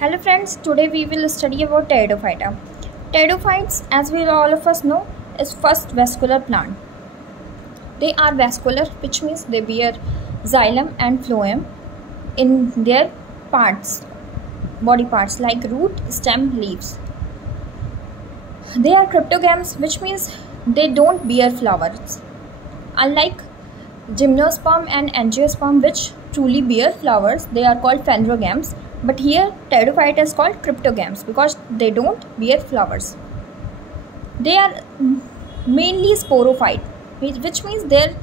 Hello friends, today we will study about Pteridophyta. Pteridophytes, as we all of us know, is first vascular plant. They are vascular, which means they bear xylem and phloem in their parts, body parts like root, stem, leaves. They are cryptogams, which means they don't bear flowers. Unlike gymnosperm and angiosperm, which truly bear flowers, they are called phanerogams. But here Pteridophyte is called cryptogams because they don't bear flowers. They are mainly sporophyte, which means their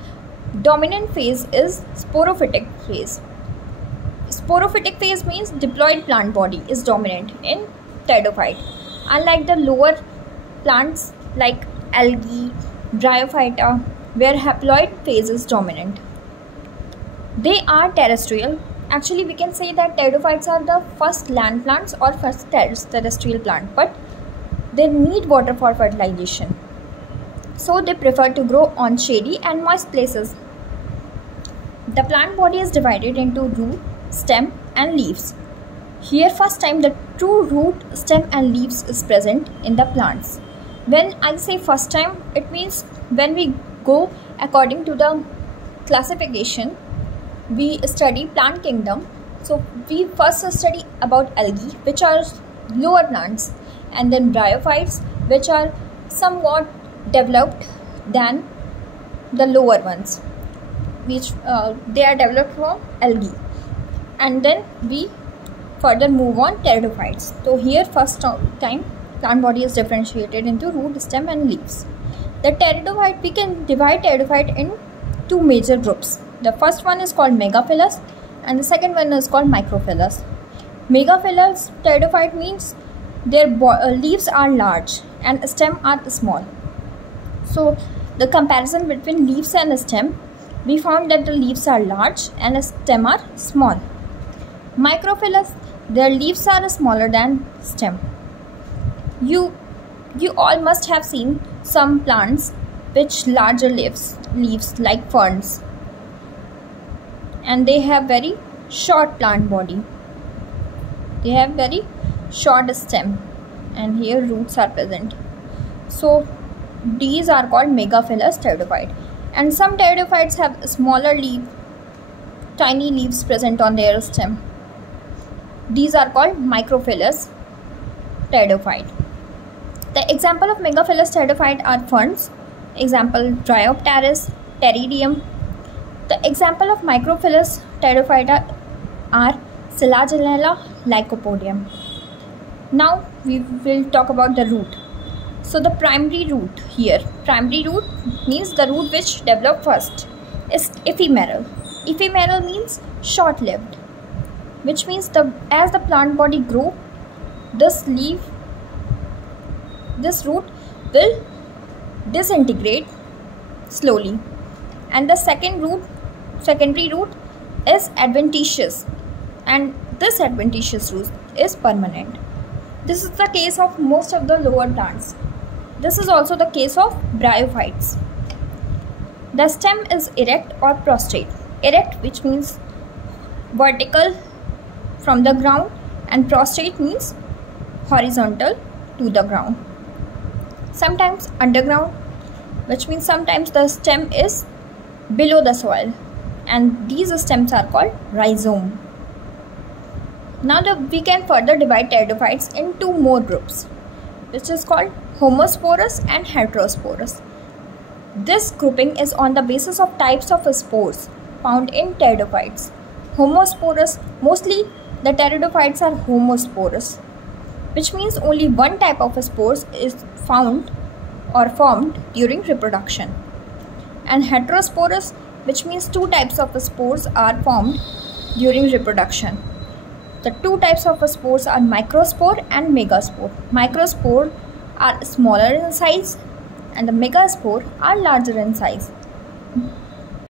dominant phase is sporophytic phase. Sporophytic phase means diploid plant body is dominant in Pteridophyte. Unlike the lower plants like algae, bryophyta, where haploid phase is dominant. They are terrestrial. Actually, we can say that Pteridophytes are the first land plants or first terrestrial plant, but they need water for fertilization. So they prefer to grow on shady and moist places. The plant body is divided into root, stem and leaves. Here first time the true root, stem and leaves is present in the plants. When I say first time, it means when we go according to the classification, we study plant kingdom. So we first study about algae, which are lower plants, and then bryophytes, which are somewhat developed than the lower ones, which they are developed from algae, and then we further move on Pteridophytes. So here first time plant body is differentiated into root, stem and leaves. The Pteridophyte, we can divide Pteridophyte in two major groups. The first one is called megaphilous and the second one is called microphilous. Megaphilous Pteridophyte means their leaves are large and stem are small. So the comparison between leaves and stem, we found that the leaves are large and stem are small. Microphilous, their leaves are smaller than stem. You all must have seen some plants which larger leaves like ferns, and they have very short plant body. They have very short stem and here roots are present. So these are called megaphilous Pteridophyte. And some Pteridophytes have smaller tiny leaves present on their stem. These are called microphilous Pteridophyte. The example of megaphilous Pteridophyte are ferns. Example Dryopteris, Pteridium. The example of microphilous Pteridophyta are Selaginella, Lycopodium. Now we will talk about the root. So the primary root here, primary root means the root which developed first, is ephemeral. Ephemeral means short-lived, which means as the plant body grows, this root will disintegrate slowly, and the secondary root is adventitious, and this adventitious root is permanent. This is the case of most of the lower plants. This is also the case of bryophytes. The stem is erect or prostrate. Erect, which means vertical from the ground, and prostrate means horizontal to the ground. Sometimes underground, which means sometimes the stem is below the soil, and these stems are called rhizome. Now we can further divide Pteridophytes in two more groups, which is called homosporous and heterosporous. This grouping is on the basis of types of spores found in Pteridophytes. Homosporous, mostly the Pteridophytes are homosporous, which means only one type of spores is found or formed during reproduction. And heterosporous, which means two types of spores are formed during reproduction. The two types of spores are microspore and megaspore. Microspore are smaller in size and the megaspore are larger in size.